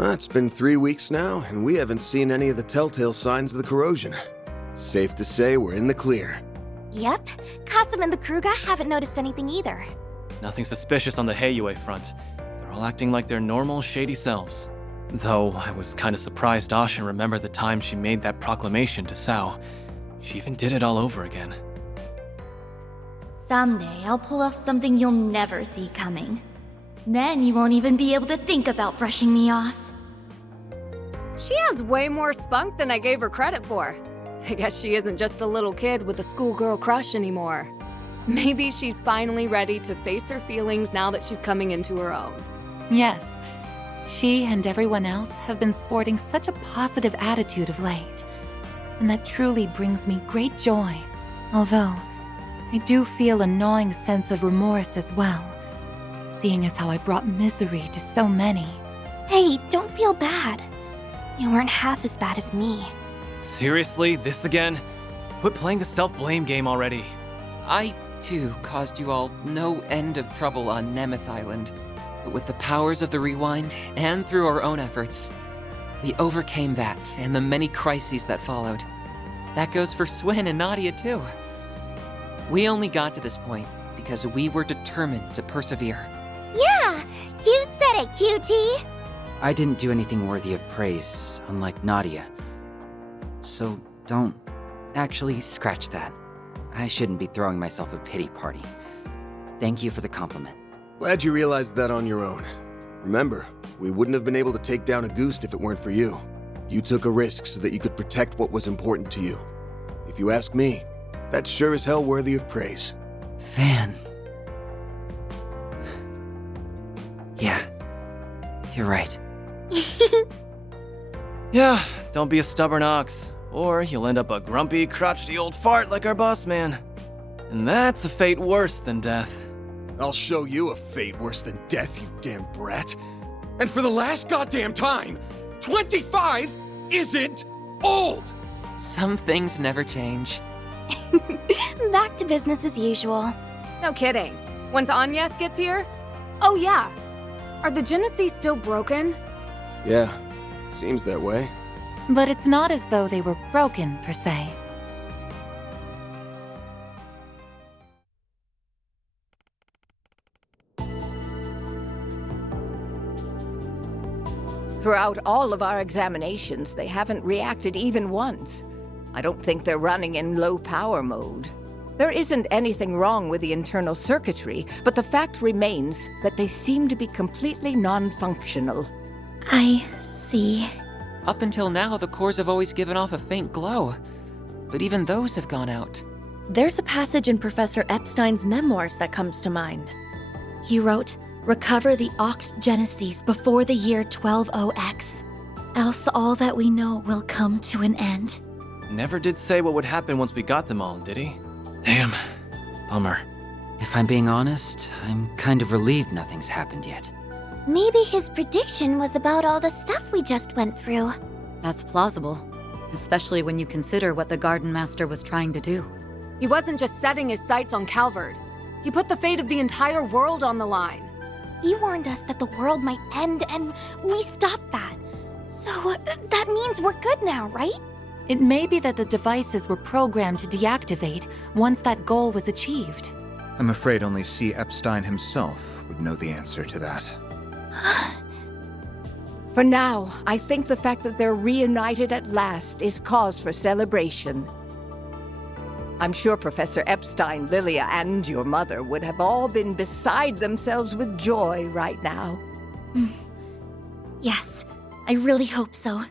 It's been 3 weeks now, and we haven't seen any of the telltale signs of the corrosion. Safe to say we're in the clear. Yep, Kasum and the Kruga haven't noticed anything either. Nothing suspicious on the Heiyue front. They're all acting like their normal, shady selves. Though, I was kinda surprised Asha remembered the time she made that proclamation to Sao. She even did it all over again. Someday, I'll pull off something you'll never see coming. Then you won't even be able to think about brushing me off. She has way more spunk than I gave her credit for. I guess she isn't just a little kid with a schoolgirl crush anymore. Maybe she's finally ready to face her feelings now that she's coming into her own. Yes, she and everyone else have been sporting such a positive attitude of late. And that truly brings me great joy. Although, I do feel a gnawing sense of remorse as well, seeing as how I brought misery to so many. Hey, don't feel bad. You weren't half as bad as me. Seriously, this again? Quit playing the self-blame game already. I, too, caused you all no end of trouble on Nemeth Island. But with the powers of the Rewind, and through our own efforts, we overcame that and the many crises that followed. That goes for Swin and Nadia, too. We only got to this point because we were determined to persevere. Yeah, you said it, cutie! I didn't do anything worthy of praise, unlike Nadia. So don't... Actually, scratch that. I shouldn't be throwing myself a pity party. Thank you for the compliment. Glad you realized that on your own. Remember, we wouldn't have been able to take down August if it weren't for you. You took a risk so that you could protect what was important to you. If you ask me, that's sure as hell worthy of praise. Van... Yeah, you're right. Yeah, don't be a stubborn ox, or you'll end up a grumpy, crotchety old fart like our boss man. And that's a fate worse than death. I'll show you a fate worse than death, you damn brat. And for the last goddamn time, 25 isn't old! Some things never change. Back to business as usual. No kidding. Once Agnès gets here? Oh yeah. Are the Genesis still broken? Yeah, seems that way. But it's not as though they were broken, per se. Throughout all of our examinations, they haven't reacted even once. I don't think they're running in low-power mode. There isn't anything wrong with the internal circuitry, but the fact remains that they seem to be completely non-functional. I see. Up until now, the cores have always given off a faint glow. But even those have gone out. There's a passage in Professor Epstein's memoirs that comes to mind. He wrote, "Recover the Oct Genesis before the year 120X, else all that we know will come to an end." Never did say what would happen once we got them all, did he? Damn. Bummer. If I'm being honest, I'm kind of relieved nothing's happened yet. Maybe his prediction was about all the stuff we just went through. That's plausible, especially when you consider what the Garden Master was trying to do. He wasn't just setting his sights on Calvard. He put the fate of the entire world on the line. He warned us that the world might end, and we stopped that. So, that means we're good now, right? It may be that the devices were programmed to deactivate once that goal was achieved. I'm afraid only C. Epstein himself would know the answer to that. For now, I think the fact that they're reunited at last is cause for celebration. I'm sure Professor Epstein, Lilia, and your mother would have all been beside themselves with joy right now. Yes, I really hope so.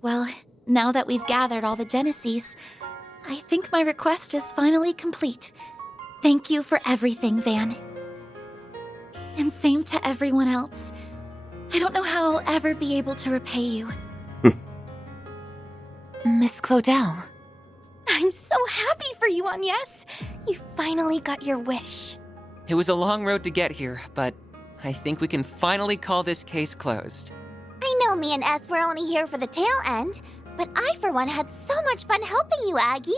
Well, now that we've gathered all the Genesis, I think my request is finally complete. Thank you for everything, Van. And same to everyone else. I don't know how I'll ever be able to repay you. Miss Claudel. I'm so happy for you, Agnès. You finally got your wish. It was a long road to get here, but I think we can finally call this case closed. I know me and S were only here for the tail end, but I for one had so much fun helping you, Aggie.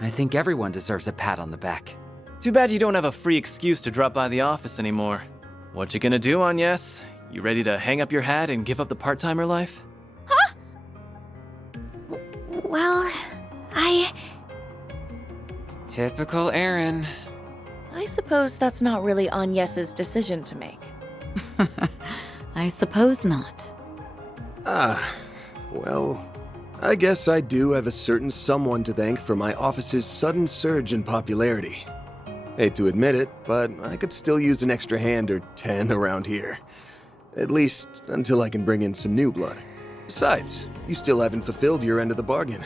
I think everyone deserves a pat on the back. Too bad you don't have a free excuse to drop by the office anymore. What you gonna do, Agnès? You ready to hang up your hat and give up the part-timer life? Huh? Well, Typical Aaron. I suppose that's not really Agnès' decision to make. I suppose not. Well, I guess I do have a certain someone to thank for my office's sudden surge in popularity. Hate to admit it, but I could still use an extra hand or 10 around here. At least until I can bring in some new blood. Besides, you still haven't fulfilled your end of the bargain.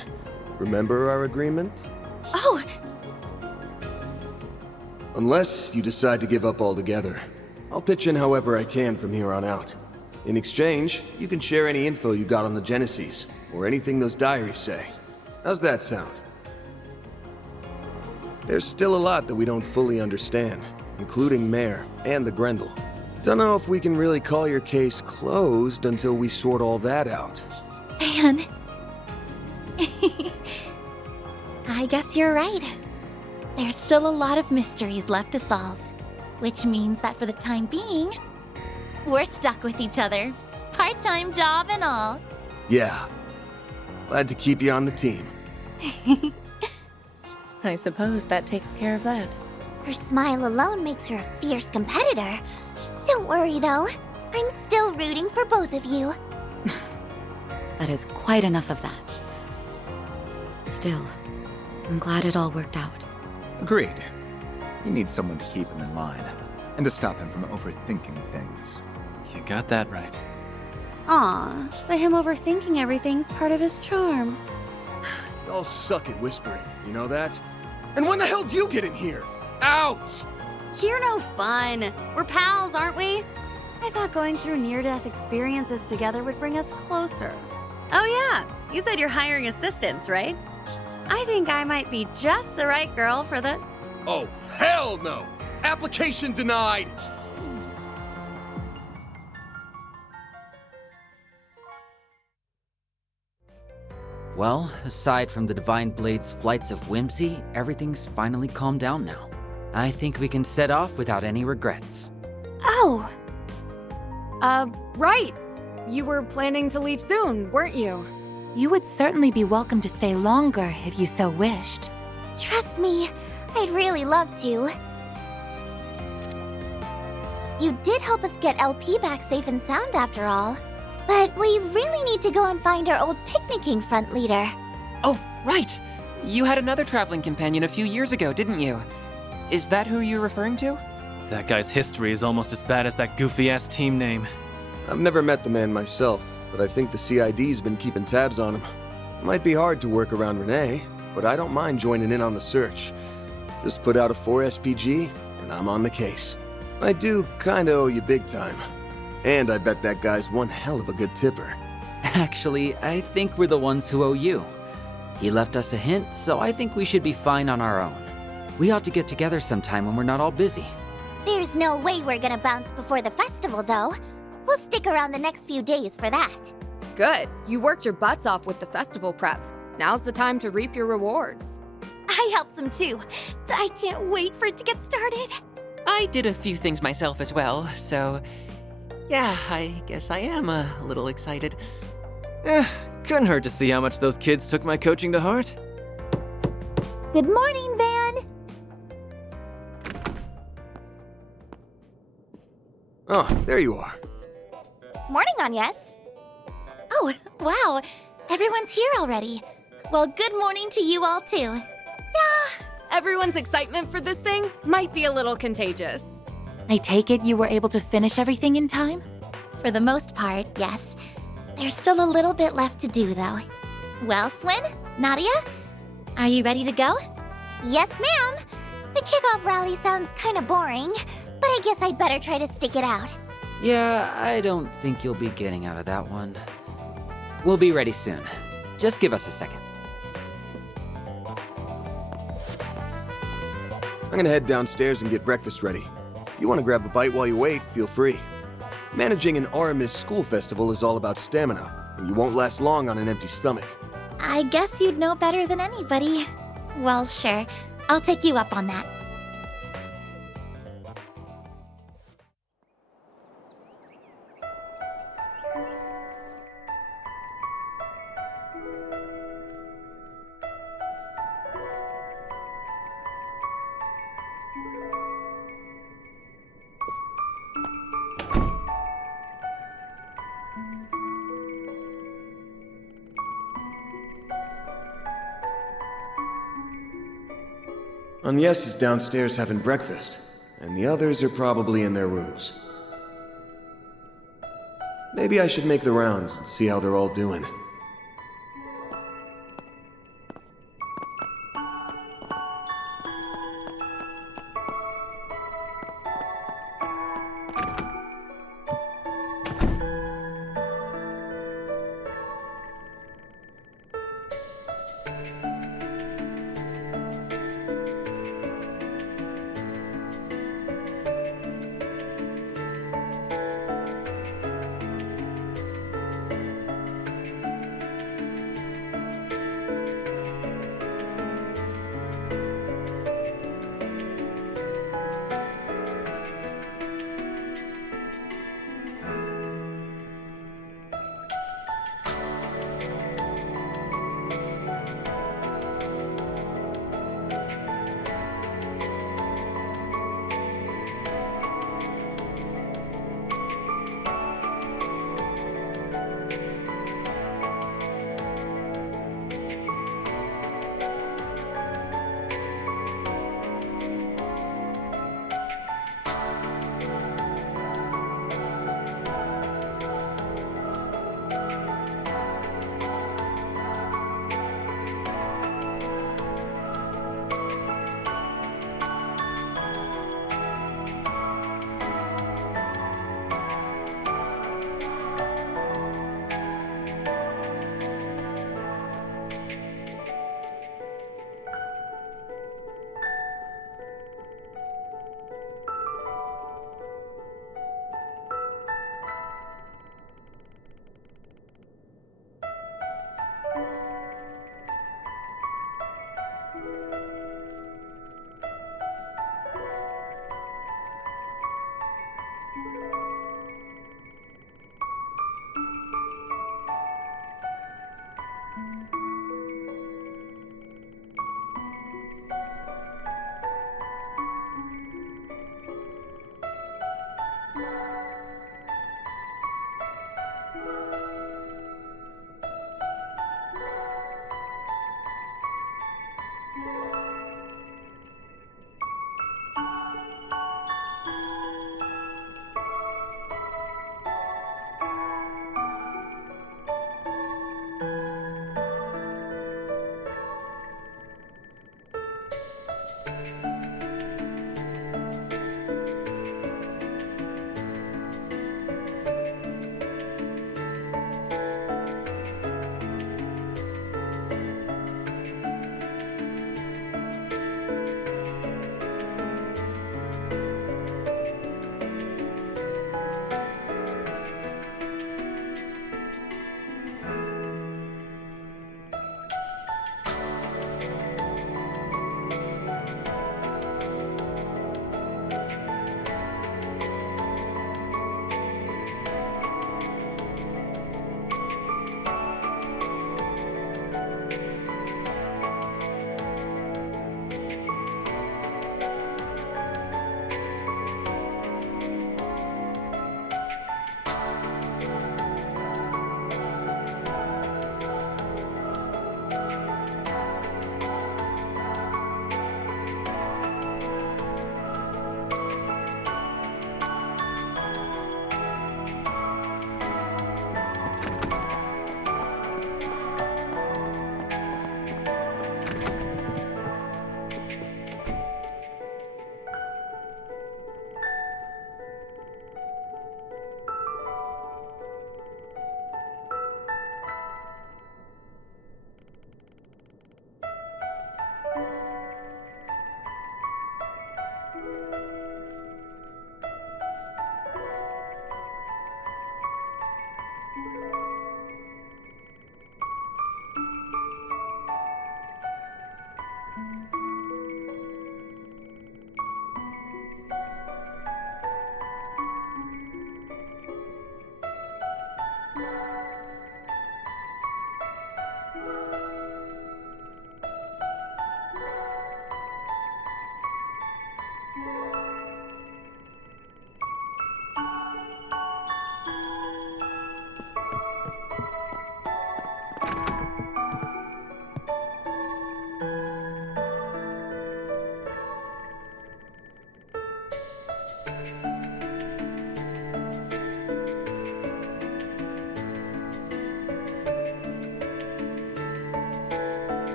Remember our agreement? Oh! Unless you decide to give up altogether, I'll pitch in however I can from here on out. In exchange, you can share any info you got on the Genesis, or anything those diaries say. How's that sound? There's still a lot that we don't fully understand, including Mare and the Grendel. Don't know if we can really call your case closed until we sort all that out. Van. I guess you're right. There's still a lot of mysteries left to solve. Which means that for the time being, we're stuck with each other. Part-time job and all. Yeah. Glad to keep you on the team. I suppose that takes care of that. Her smile alone makes her a fierce competitor. Don't worry, though. I'm still rooting for both of you. That is quite enough of that. Still, I'm glad it all worked out. Agreed. You need someone to keep him in line, and to stop him from overthinking things. You got that right. Aw, but him overthinking everything's part of his charm. Y'all suck at whispering, you know that? And when the hell do you get in here? Out! You're no fun. We're pals, aren't we? I thought going through near-death experiences together would bring us closer. Oh yeah, you said you're hiring assistants, right? I think I might be just the right girl for the... Oh, hell no! Application denied! Well, aside from the Divine Blade's flights of whimsy, everything's finally calmed down now. I think we can set off without any regrets. Oh, Right. You were planning to leave soon, weren't you? You would certainly be welcome to stay longer if you so wished. trust me, I'd really love to. You did help us get LP back safe and sound after all. But we really need to go and find our old picnicking front leader. Oh, right! You had another traveling companion a few years ago, didn't you? Is that who you're referring to? That guy's history is almost as bad as that goofy-ass team name. I've never met the man myself, but I think the CID's been keeping tabs on him. It might be hard to work around Renee, but I don't mind joining in on the search. Just put out a 4 SPG, and I'm on the case. I do kinda owe you big time. And I bet that guy's one hell of a good tipper. Actually, I think we're the ones who owe you. He left us a hint, so I think we should be fine on our own. We ought to get together sometime when we're not all busy. There's no way we're gonna bounce before the festival, though. We'll stick around the next few days for that. Good. You worked your butts off with the festival prep. Now's the time to reap your rewards. I helped some too. I can't wait for it to get started. I did a few things myself as well, so... yeah, I guess I am a little excited. Couldn't hurt to see how much those kids took my coaching to heart. Good morning, Van. Oh, there you are. Morning, Agnès. Oh, wow. Everyone's here already. Well, good morning to you all, too. Yeah, everyone's excitement for this thing might be a little contagious. I take it you were able to finish everything in time? For the most part, yes. There's still a little bit left to do, though. Well, Swin, Nadia, are you ready to go? Yes, ma'am. The kickoff rally sounds kind of boring, but I guess I'd better try to stick it out. Yeah, I don't think you'll be getting out of that one. We'll be ready soon. Just give us a second. I'm gonna head downstairs and get breakfast ready. If you want to grab a bite while you wait, feel free. Managing an Aramis school festival is all about stamina, and you won't last long on an empty stomach. I guess you'd know better than anybody. Well, sure. I'll take you up on that. Agnès is downstairs having breakfast, and the others are probably in their rooms. Maybe I should make the rounds and see how they're all doing.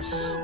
Whoops.